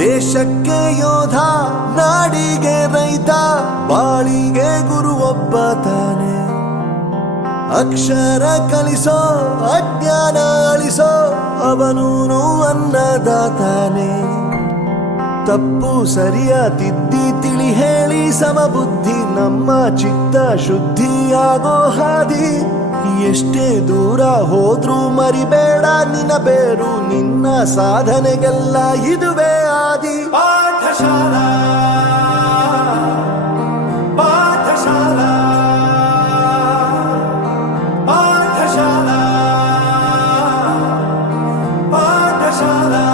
ದೇಶಕ್ಕೆ ಯೋಧ, ನಾಡಿಗೆ ರೈತ, ಬಾಳಿಗೆ ಗುರು ಒಬ್ಬ ತಾನೆ. ಅಕ್ಷರ ಕಲಿಸೋ, ಅಜ್ಞಾನ ಅಳಿಸೋ, ಅವನೂನು ಅನ್ನದಾತಾನೆ. ತಪ್ಪು ಸರಿಯ ತಿದ್ದಿ ತಿಳಿ ಹೇಳಿ ಸಮಬುದ್ಧಿ ನಮ್ಮ ಚಿತ್ತ ಶುದ್ಧಿಯಾಗೋ ಹಾದಿ. ಎಷ್ಟೇ ದೂರ ಹೋದ್ರೂ ಮರಿಬೇಡ ನಿನ್ನ ಬೇರು, ನಿನ್ನ ಸಾಧನೆಗೆಲ್ಲ ಇದುವೇ ಆದಿ. ಪಾಠಶಾಲಾ ಪಾಠಶಾಲಾ ಪಾಠಶಾಲಾ ಪಾಠಶಾಲಾ.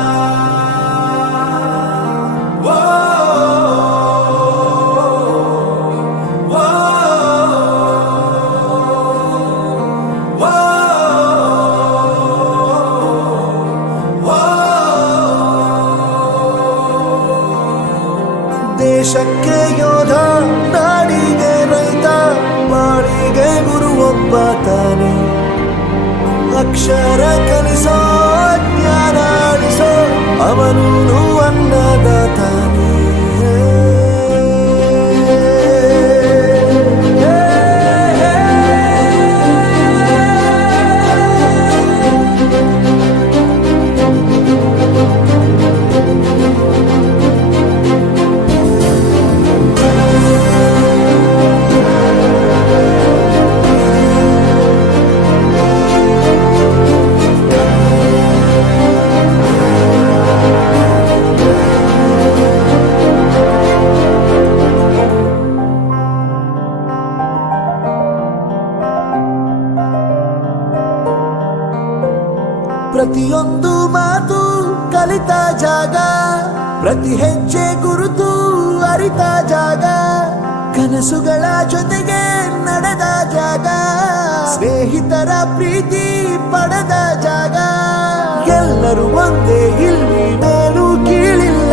ದೇಶಕ್ಕೆ ಯೋಧ, ನಾಡಿಗೆ ರೈತ, ಬಾಳಿಗೆ ಗುರು ಒಬ್ಬ ತಾನೆ. ಅಕ್ಷರ ಕಲಿಸೋ, ಜ್ಞಾನ ಅಳಿಸೋ, ಅವನೂನು ಅನ್ನದಾತಾನೆ. ಪ್ರತಿಯೊಂದು ಮಾತು ಕಲಿತ ಜಾಗ, ಪ್ರತಿ ಹೆಜ್ಜೆ ಗುರುತು ಅರಿತ ಜಾಗ, ಕನಸುಗಳ ಜೊತೆಗೆ ನಡೆದ ಜಾಗ, ಸ್ನೇಹಿತರ ಪ್ರೀತಿ ಪಡೆದ ಜಾಗ. ಎಲ್ಲರೂ ಒಂದೇ, ಇಲ್ಲಿ ಮೇಲೂ ಕೀಳಿಲ್ಲ,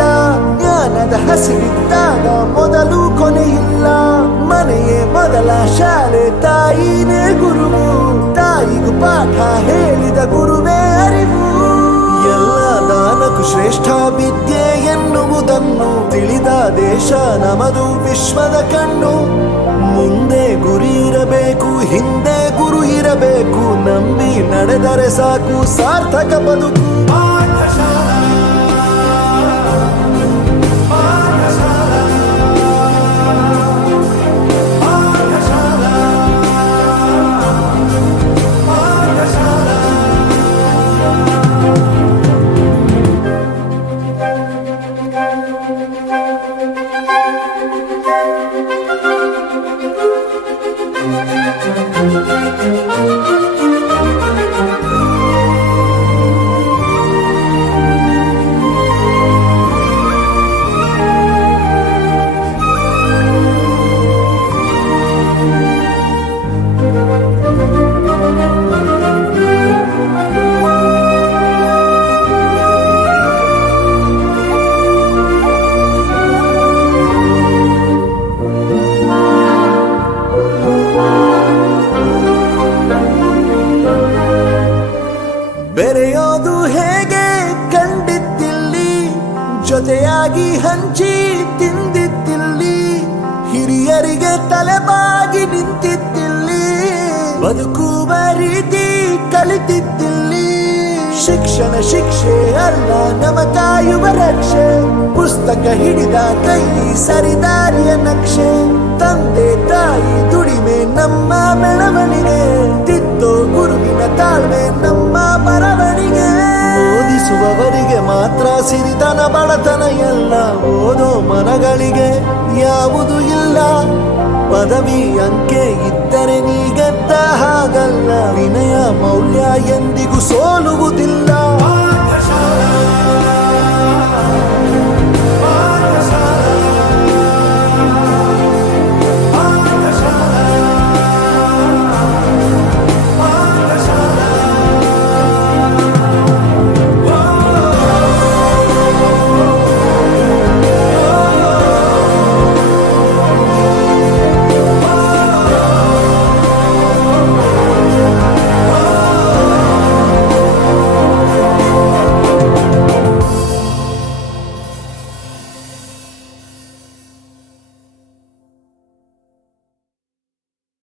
ಜ್ಞಾನದ ಹಸಿವಿದ್ದಾಗ ಮೊದಲು ಕೊನೆಯಿಲ್ಲ. ಮನೆಯೇ ಮೊದಲ ಶಾಲೆ, ತಾಯಿನೇ ಗುರುವು, ತಾಯಿಗೂ ಪಾಠ ಹೇಳಿದ ಗುರುವೇ ಅರಿವು. ಎಲ್ಲ ದಾನಕ್ಕೂ ಶ್ರೇಷ್ಠ ವಿದ್ಯೆ ಎನ್ನುವುದನ್ನು ತಿಳಿದ ದೇಶ ನಮದು ವಿಶ್ವದ ಕಣ್ಣು. ಮುಂದೆ ಗುರಿ ಇರಬೇಕು, ಹಿಂದೆ ಗುರು ಇರಬೇಕು, ನಂಬಿ ನಡೆದರೆ ಸಾಕು ಸಾರ್ಥಕ ಬದುಕು. ಬೆರೆಯೋದು ಹೇಗೆ ಕಂಡಿದ್ದಿಲ್ಲಿ, ಜೊತೆಯಾಗಿ ಹಂಚಿ ತಿಂದಿದ್ದಿಲ್ಲಿ, ಹಿರಿಯರಿಗೆ ತಲೆಬಾಗಿ ನಿಂತಿದ್ದಿಲ್ಲಿ, ಬದುಕುವ ರೀತಿ ಕಲಿತಿದ್ದಿಲ್ಲಿ. ಶಿಕ್ಷಣ ಶಿಕ್ಷೆ ಅಲ್ಲ, ನಮ ಕಾಯುವ ರಕ್ಷೆ, ಪುಸ್ತಕ ಹಿಡಿದ ಕೈ ಸರಿದಾರಿಯ ನಕ್ಷೆ. ತಂದೆ ತಾಯಿ ದುಡಿಮೆ ನಮ್ಮ ಬೆಳವಣಿಗೆ, ತಿದ್ದೋ ಗುರುವಿನ ತಾಳ್ಮೆ ನಮ್ಮ ಬರವಣಿಗೆ. ಓದಿಸುವವರಿಗೆ ಮಾತ್ರ ಸಿರಿತನ ಬಡತನ ಎಲ್ಲ, ಓದೋ ಮನಗಳಿಗೆ ಯಾವುದು ಇಲ್ಲ. ಪದವಿ ಅಂಕೆ ಇದ್ದರೆ ನೀ ಗೆದ್ದ ಹಾಗಲ್ಲ, ವಿನಯ ಮೌಲ್ಯ ಎಂದಿಗೂ ಸೋಲುವುದಿಲ್ಲ.